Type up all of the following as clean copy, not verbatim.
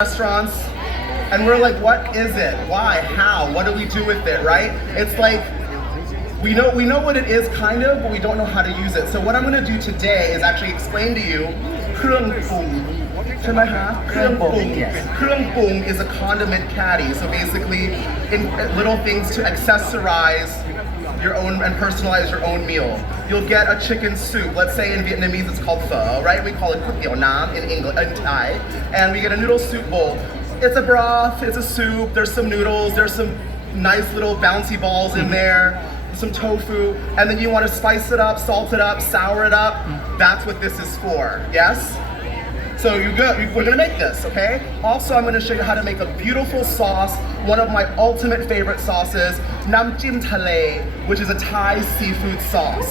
restaurants and we're like, what is it? Why? How? What do we do with it, right? It's like we know what it is kind of, but we don't know how to use it. So what I'm going to do today is actually explain to you เครื่องปรุง ใช่ไหมฮะ เครื่องปรุง Yes. เครื่องปรุง is a condiment caddy. So basically, in little things to accessorize your own and personalize your own meal. You'll get a chicken soup. Let's say in Vietnamese it's called pho, right? We call it Quoc Diew Nam in English, in Thai. And we get a noodle soup bowl. It's a broth, it's a soup, there's some noodles, there's some nice little bouncy balls in there, some tofu, and then you want to spice it up, salt it up, sour it up. That's what this is for, yes? So we're gonna make this, okay? Also, I'm gonna show you how to make a beautiful sauce, one of my ultimate favorite sauces, Nam Chim Thale, which is a Thai seafood sauce.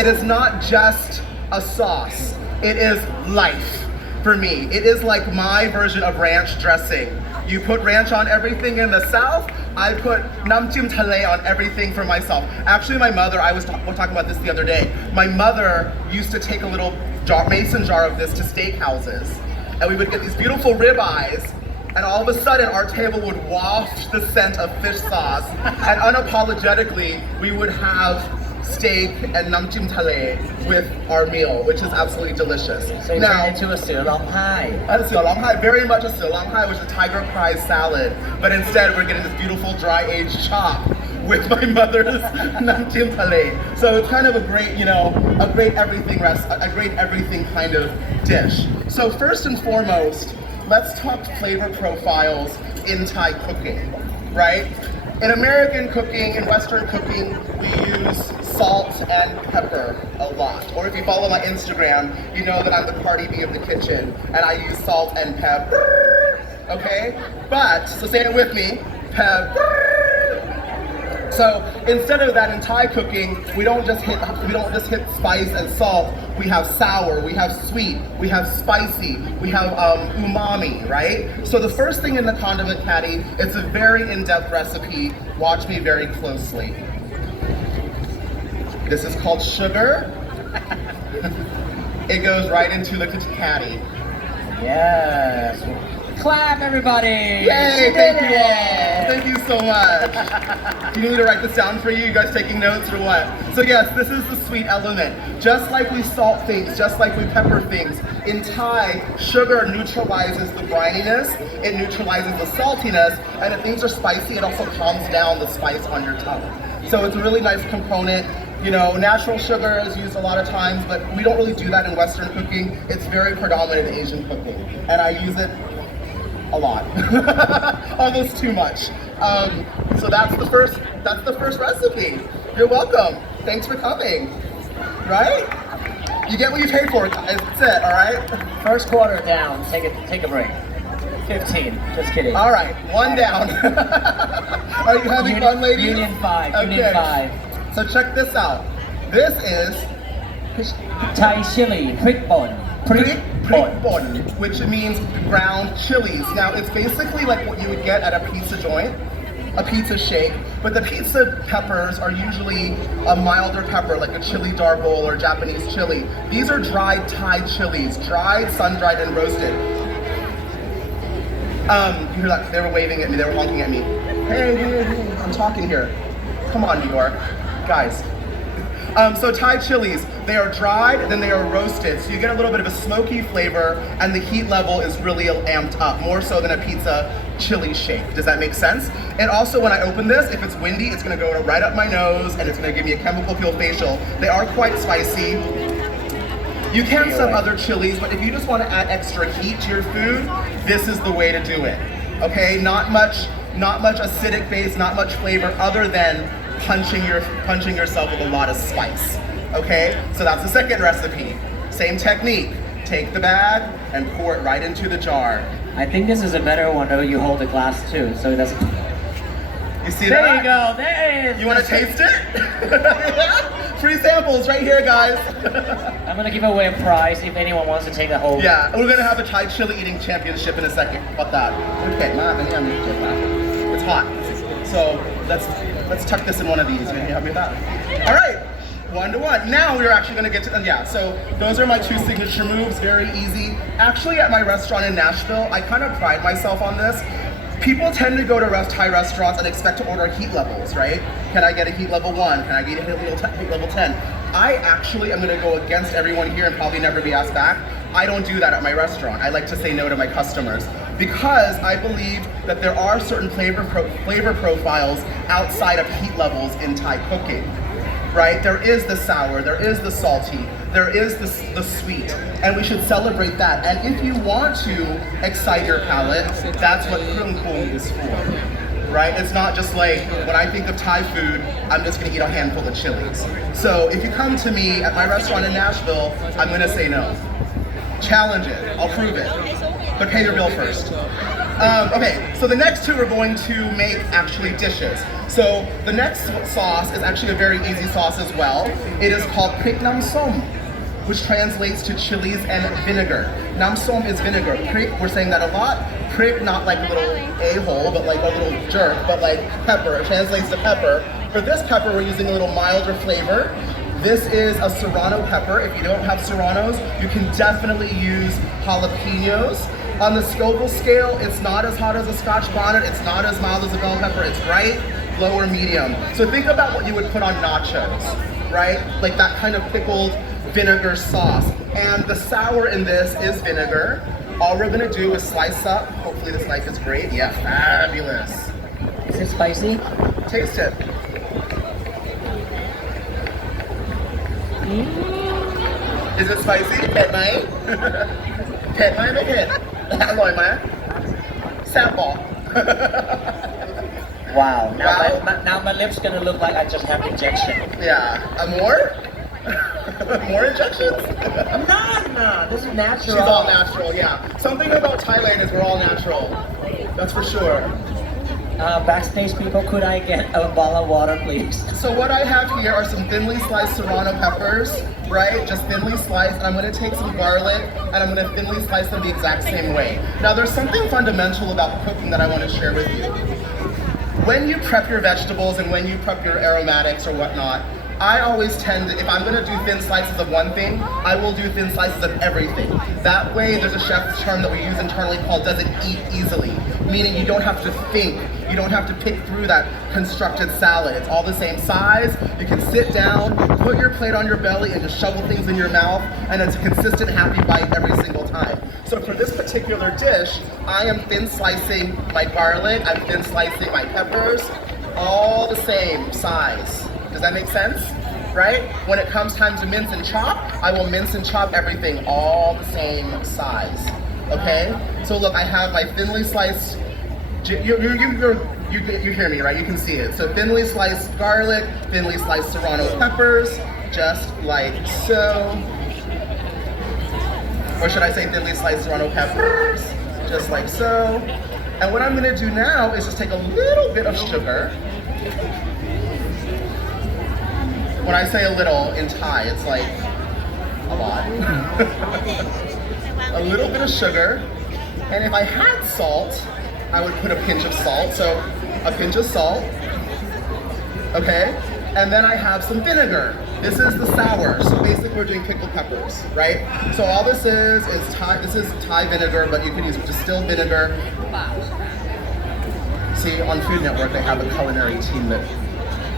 It is not just a sauce, it is life for me. It is like my version of ranch dressing. You put ranch on everything in the South, I put Nam Chim Thale on everything for myself. Actually, my mother, we're talking about this the other day, my mother used to take a little mason jar of this to steakhouses, and we would get these beautiful ribeyes, and all of a sudden our table would waft the scent of fish sauce, and unapologetically we would have steak and nam chim thale with our meal, which is absolutely delicious. So you turn into a เสือร้องไห้ Seo Long Hai, very much a Seo Long Hai, which is a tiger prize salad, but instead we're getting this beautiful dry aged chop with my mother's nam chim thale. So it's kind of a great, a great everything kind of dish. So first and foremost, let's talk flavor profiles in Thai cooking, right? In American cooking, in Western cooking, we use salt and pepper a lot. Or if you follow my Instagram, you know that I'm the Cardi B of the kitchen, and I use salt and pepper, okay? But, so say it with me, pepper. So instead of that in Thai cooking, we don't just hit spice and salt. We have sour, we have sweet, we have spicy, we have umami, right? So the first thing in the condiment caddy, it's a very in-depth recipe. Watch me very closely. This is called sugar. It goes right into the caddy. Yes. Clap everybody. Yay, thank you all. Thank you so much. Do you need me to write this down for you? You guys taking notes or what? So yes, this is the sweet element. Just like we salt things, just like we pepper things, in Thai, sugar neutralizes the brininess, it neutralizes the saltiness, and if things are spicy, it also calms down the spice on your tongue. So it's a really nice component. Natural sugar is used a lot of times, but we don't really do that in Western cooking. It's very predominant in Asian cooking, and I use it a lot, almost too much. So that's the first recipe. You're welcome. Thanks for coming. Right? You get what you pay for, guys. That's it. All right. First quarter down. Take a break. 15. Just kidding. All right. One down. Are you having fun, ladies? Union 5. Okay. Union 5. So check this out. This is Thai chili พริกป่น Prik bon, which means ground chilies. Now it's basically like what you would get at a pizza joint, a pizza shake, but the pizza peppers are usually a milder pepper, like a chili darbol or Japanese chili. These are dried Thai chilies, dried, sun-dried, and roasted. You hear that? They were waving at me, they were honking at me. Hey, I'm talking here. Come on, New York. Guys. So Thai chilies, they are dried, then they are roasted. So you get a little bit of a smoky flavor, and the heat level is really amped up, more so than a pizza chili shake. Does that make sense? And also when I open this, if it's windy, it's gonna go right up my nose, and it's gonna give me a chemical peel facial. They are quite spicy. You can sub other chilies, but if you just wanna add extra heat to your food, this is the way to do it. Okay, not much acidic base, not much flavor other than punching yourself with a lot of spice. Okay, so that's the second recipe. Same technique. Take the bag and pour it right into the jar. I think this is a better one though you hold the glass too, so it doesn't. You see There that? you go. There it is. You want to taste it? Free samples right here, guys. I'm gonna give away a prize if anyone wants to take the whole. Yeah, we're gonna have a Thai chili eating championship in a second. How about that? Okay, it's hot. So let's tuck this in one of these. Can you help me with that? All right. 1 to 1. Now we're actually gonna get to, yeah, so those are my 2 signature moves, very easy. Actually at my restaurant in Nashville, I kind of pride myself on this. People tend to go to Thai restaurants and expect to order heat levels, right? Can I get a heat level 1? Can I get a heat level 10? I actually am gonna go against everyone here and probably never be asked back. I don't do that at my restaurant. I like to say no to my customers because I believe that there are certain flavor profiles outside of heat levels in Thai cooking, right? There is the sour, there is the salty, there is the sweet, and we should celebrate that. And if you want to excite your palate, that's what Krung Pung is for, right? It's not just like, when I think of Thai food, I'm just gonna eat a handful of chilies. So if you come to me at my restaurant in Nashville, I'm gonna say no. Challenge it, I'll prove it, but pay your bill first. Okay, so the next 2 are going to make actually dishes. So the next sauce is actually a very easy sauce as well. It is called Prik Nam Som, which translates to chilies and vinegar. Nam Som is vinegar. Prik, we're saying that a lot. Prik, not like a little a-hole, but like a little jerk, but like pepper. It translates to pepper. For this pepper, we're using a little milder flavor. This is a serrano pepper. If you don't have serranos, you can definitely use jalapenos. On the Scoville scale, it's not as hot as a Scotch bonnet, it's not as mild as a bell pepper, it's right, lower medium. So think about what you would put on nachos, right? Like that kind of pickled vinegar sauce. And the sour in this is vinegar. All we're gonna do is slice up, hopefully this knife is great, yeah, fabulous. Is it spicy? Taste it. Is it spicy? เผ็ดไหม เผ็ดไหมไม่เผ็ด อร่อยไหม แซ่บบอก Wow. Now, Wow. now my lips gonna look like I just have injection. Yeah. More? More injections? No. This is natural. She's all natural, yeah. Something about Thailand is we're all natural. That's for sure. Backstage people, could I get a bottle of water, please? So what I have here are some thinly sliced serrano peppers, right? Just thinly sliced. And I'm gonna take some garlic and I'm gonna thinly slice them the exact same way. Now there's something fundamental about cooking that I wanna share with you. When you prep your vegetables and when you prep your aromatics or whatnot, I always tend to, if I'm gonna do thin slices of one thing, I will do thin slices of everything. That way, there's a chef's term that we use internally called doesn't eat easily, meaning you don't have to think, you don't have to pick through that constructed salad. It's all the same size. You can sit down, put your plate on your belly and just shovel things in your mouth, and it's a consistent happy bite every single time. So for this particular dish, I am thin slicing my garlic, I'm thin slicing my peppers, all the same size. Does that make sense? Right? When it comes time to mince and chop, I will mince and chop everything all the same size. Okay? So look, I have my thinly sliced, you hear me, right? You can see it. So thinly sliced garlic, thinly sliced serrano peppers, just like so. Or should I say thinly sliced serrano peppers, just like so. And what I'm gonna do now is just take a little bit of sugar. When I say a little in Thai, it's like a lot. A little bit of sugar. And if I had salt, I would put a pinch of salt. So a pinch of salt. Okay? And then I have some vinegar. This is the sour. So basically we're doing pickled peppers, right? So all this is Thai vinegar, but you can use distilled vinegar. See, on Food Network, they have a culinary team that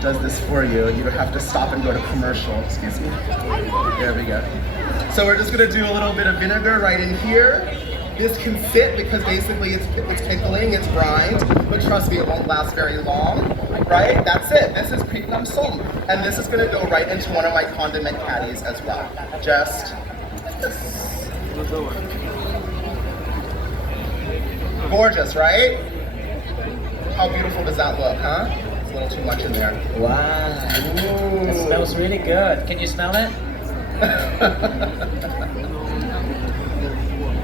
does this for you. You don't have to stop and go to commercial. Excuse me. There we go. So we're just gonna do a little bit of vinegar right in here. This can sit because basically it's pickling, it's brined, but trust me, it won't last very long, right? That's it. This is Prik Nam Som. And this is gonna go right into one of my condiment patties as well. Just this. Gorgeous, right? How beautiful does that look, huh? A little too much in there. Wow. Ooh. It smells really good. Can you smell it?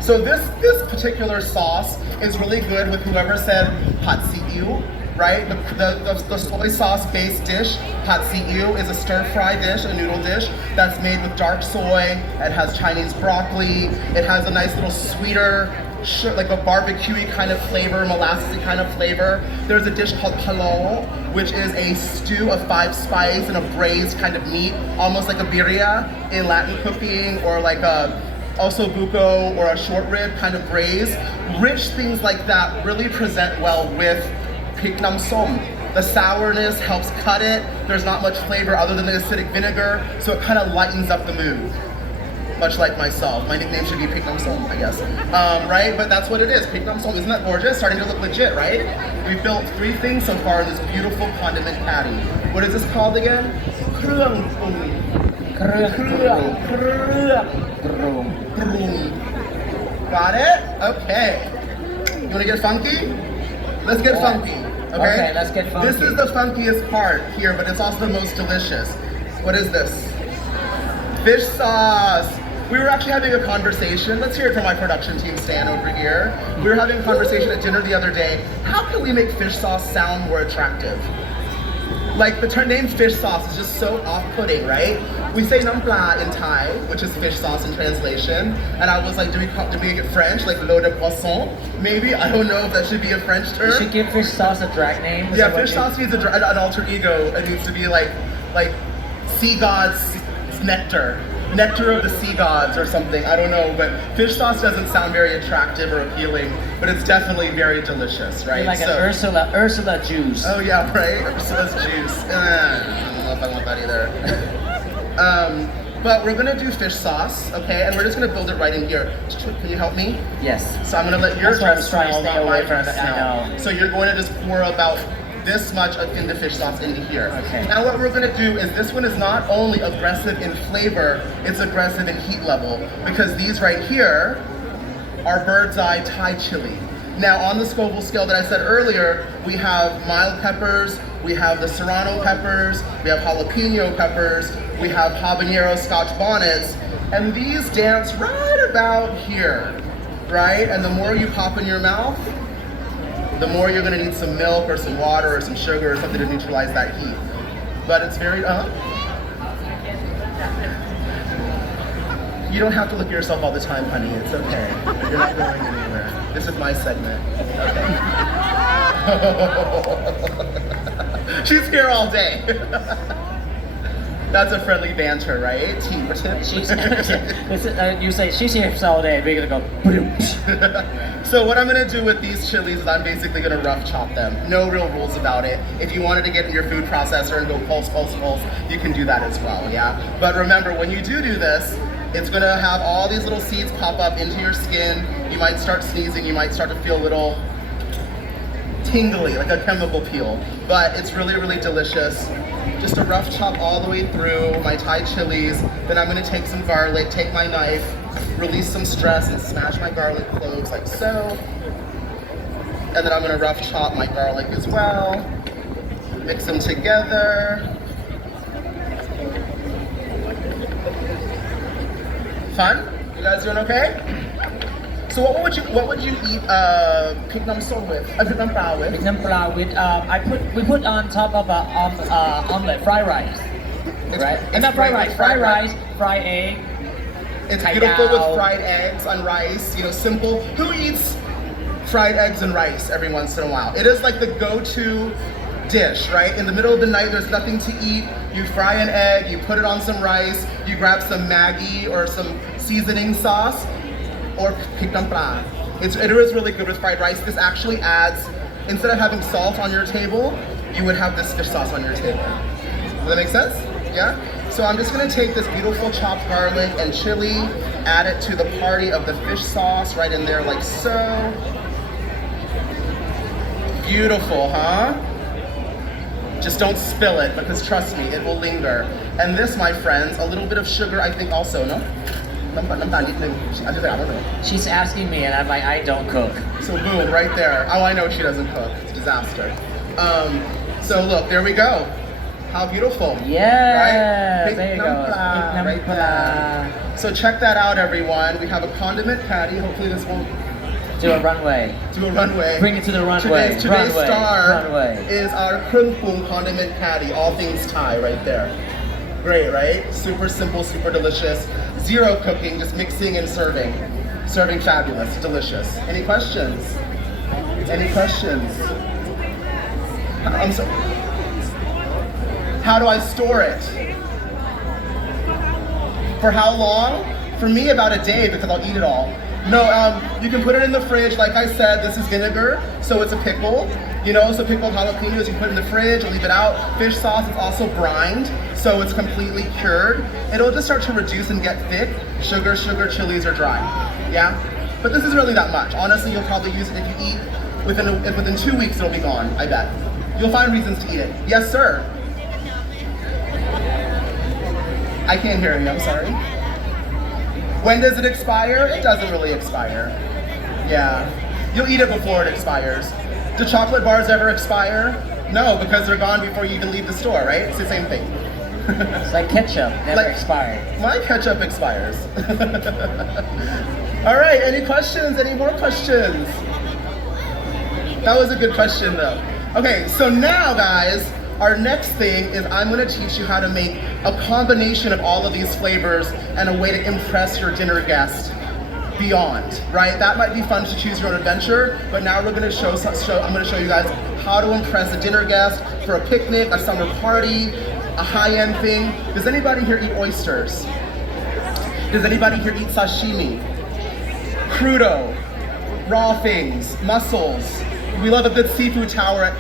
So this particular sauce is really good with whoever said Pat Siu, right? The soy sauce based dish, Pat Siu, is a stir fry dish, a noodle dish that's made with dark soy. It has Chinese broccoli. It has a nice little sweeter like a barbecue-y kind of flavor, molassesy kind of flavor. There's a dish called palo, which is a stew of 5 spice and a braised kind of meat, almost like a birria in Latin cooking, or like a also buco or a short rib kind of braise. Rich things like that really present well with pig nam som. The sourness helps cut it. There's not much flavor other than the acidic vinegar, so it kind of lightens up the mood. Much like myself. My nickname should be Pig Nam Som, I guess. Right? But that's what it is. Pig Nam Som. Isn't that gorgeous? Starting to look legit, right? We built 3 things so far in this beautiful condiment patty. What is this called again? เครื่องปรุง เครื่องปรุง Got it? Okay. You wanna get funky? Let's get funky. Okay? Okay, let's get funky. This is the funkiest part here, but it's also the most delicious. What is this? Fish sauce. We were actually having a conversation. Let's hear it from my production team, Stan, over here. We were having a conversation at dinner the other day. How can we make fish sauce sound more attractive? Like the name fish sauce is just so off-putting, right? We say nam pla in Thai, which is fish sauce in translation. And I was like, do we make it French, like l'eau de poisson? Maybe, I don't know if that should be a French term. You should give fish sauce a drag name. Yeah, fish sauce needs an alter ego. It needs to be like sea gods nectar of the sea gods or something. I don't know, but fish sauce doesn't sound very attractive or appealing, but it's definitely very delicious, right? Like an Ursula juice. Oh yeah, right? Ursula's juice. I don't know if I want that either. But we're gonna do fish sauce, okay? And we're just gonna build it right in here. Can you help me? Yes. So I'm gonna let your That's why I dress was trying to smell, stay not away my from dress it, I smell. know. So you're going to just pour about this much of the fish sauce into here. Okay. Now what we're gonna do is this one is not only aggressive in flavor, it's aggressive in heat level, because these right here are bird's eye Thai chili. Now on the Scoville scale that I said earlier, we have mild peppers, we have the serrano peppers, we have jalapeno peppers, we have habanero scotch bonnets, and these dance right about here, right? And the more you pop in your mouth, the more you're gonna need some milk or some water or some sugar or something to neutralize that heat. But it's very, You don't have to look at yourself all the time, honey. It's okay. You're not going anywhere. This is my segment. Okay. She's here all day. That's a friendly banter, right? Team tip. You say she's here all day. We're gonna go. So what I'm gonna do with these chilies is I'm basically gonna rough chop them. No real rules about it. If you wanted to get in your food processor and go pulse, you can do that as well, yeah? But remember, when you do this, it's gonna have all these little seeds pop up into your skin. You might start sneezing, you might start to feel a little tingly, like a chemical peel. But it's really, really delicious. Just a rough chop all the way through my Thai chilies. Then I'm gonna take some garlic, take my knife, release some stress and smash my garlic cloves like so. And then I'm gonna rough chop my garlic as well. Mix them together. Fun? You guys doing okay? So what would you eat pig nam som with? Pig nam pla with? Pig nam pla with we put on top of omelet, fried rice. Right? And not fried rice, fried egg. It's Kai beautiful with dao. fried eggs on rice, you know, simple. Who eats fried eggs and rice every once in a while? It is like the go-to dish, right? In the middle of the night, there's nothing to eat. You fry an egg, you put it on some rice, you grab some Maggi or some seasoning sauce, or pig nam pla. It is really good with fried rice. This actually adds, instead of having salt on your table, you would have this fish sauce on your table. Does that make sense? Yeah? So I'm just gonna take this beautiful chopped garlic and chili, add it to the party of the fish sauce right in there like so. Beautiful, huh? Just don't spill it, because trust me, it will linger. And this, my friends, a little bit of sugar, I think also, no? I don't know. She's asking me, and I'm like, I don't cook. So boom, right there. Oh, I know she doesn't cook. It's a disaster. So look, there we go. How beautiful. Yeah, right? there you Pig nam go. pla, Pig nam right pla. there. So check that out, everyone. We have a condiment patty. Hopefully this won't To a runway. do a runway. Bring it to the runway. Today's Runway. star Runway. is our Krung Pung condiment patty. All things Thai right there. Great, right? Super simple, super delicious. Zero cooking, just mixing and serving. Serving fabulous, delicious. Any questions? Any questions? I'm sorry. How do I store it? For how long? For me, about a day because I'll eat it all. No, you can put it in the fridge. Like I said, this is vinegar, so it's a pickle. You know, so pickled jalapenos, you can put it in the fridge or leave it out. Fish sauce is also brined, so it's completely cured. It'll just start to reduce and get thick. Sugar, chilies are dry. Yeah? But this isn't really that much. Honestly, you'll probably use it if you eat. Within 2 weeks, it'll be gone, I bet. You'll find reasons to eat it. Yes, sir? I can't hear you, I'm sorry. When does it expire? It doesn't really expire. Yeah. You'll eat it before it expires. Do chocolate bars ever expire? No, because they're gone before you even leave the store, right? It's the same thing. It's like ketchup, never expired. My ketchup expires. All right, any questions? Any more questions? That was a good question though. Okay, so now guys, our next thing is I'm gonna teach you how to make a combination of all of these flavors and a way to impress your dinner guest beyond, right? That might be fun to choose your own adventure, but now we're gonna I'm gonna show you guys how to impress a dinner guest for a picnic, a summer party, a high-end thing. Does anybody here eat oysters? Does anybody here eat sashimi? Crudo, raw things, mussels. We love a good seafood tower at